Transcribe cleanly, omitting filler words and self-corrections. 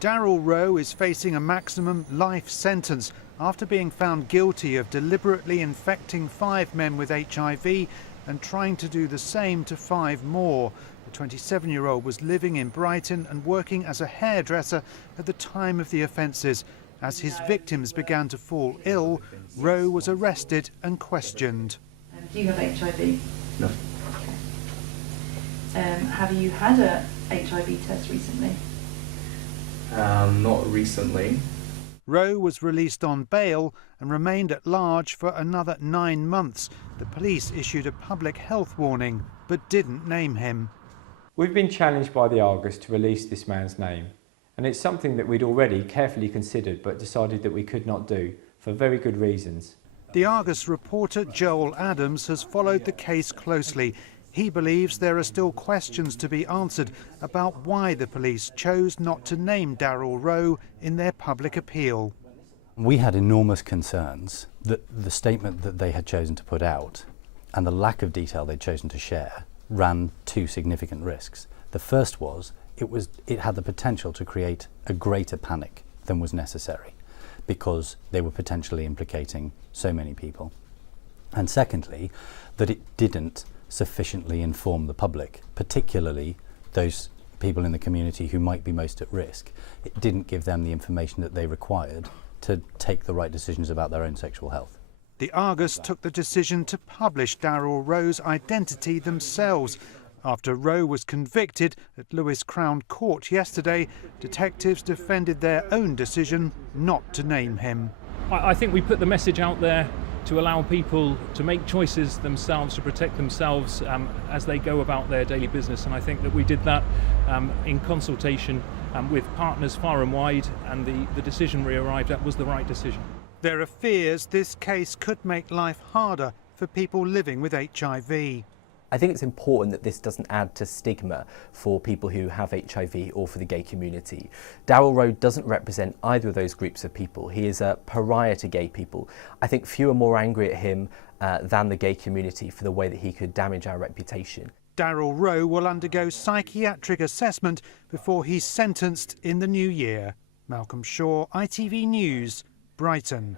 Daryll Rowe is facing a maximum life sentence after being found guilty of deliberately infecting 5 men with HIV and trying to do the same to 5 more. The 27-year-old was living in Brighton and working as a hairdresser at the time of the offences. As his victims began to fall ill, Rowe was arrested and questioned. Do you have HIV? No. Okay. Have you had a HIV test recently? Not recently. Rowe was released on bail and remained at large for another 9 months. The police issued a public health warning, but didn't name him. We've been challenged by the Argus to release this man's name, and it's something that we'd already carefully considered but decided that we could not do, for very good reasons. The Argus reporter Joel Adams has followed the case closely. He believes there are still questions to be answered about why the police chose not to name Daryll Rowe in their public appeal. We had enormous concerns that the statement that they had chosen to put out and the lack of detail they'd chosen to share ran 2 significant risks. The first was it had the potential to create a greater panic than was necessary because they were potentially implicating so many people. And secondly, that it didn't sufficiently inform the public, particularly those people in the community who might be most at risk. It didn't give them the information that they required to take the right decisions about their own sexual health. The Argus took the decision to publish Daryll Rowe's identity themselves. After Rowe was convicted at Lewis Crown Court yesterday, detectives defended their own decision not to name him. I think we put the message out there to allow people to make choices themselves, to protect themselves as they go about their daily business. And I think that we did that in consultation with partners far and wide, and the decision we arrived at was the right decision. There are fears this case could make life harder for people living with HIV. I think it's important that this doesn't add to stigma for people who have HIV or for the gay community. Daryll Rowe doesn't represent either of those groups of people. He is a pariah to gay people. I think few are more angry at him than the gay community for the way that he could damage our reputation. Daryll Rowe will undergo psychiatric assessment before he's sentenced in the new year. Malcolm Shaw, ITV News, Brighton.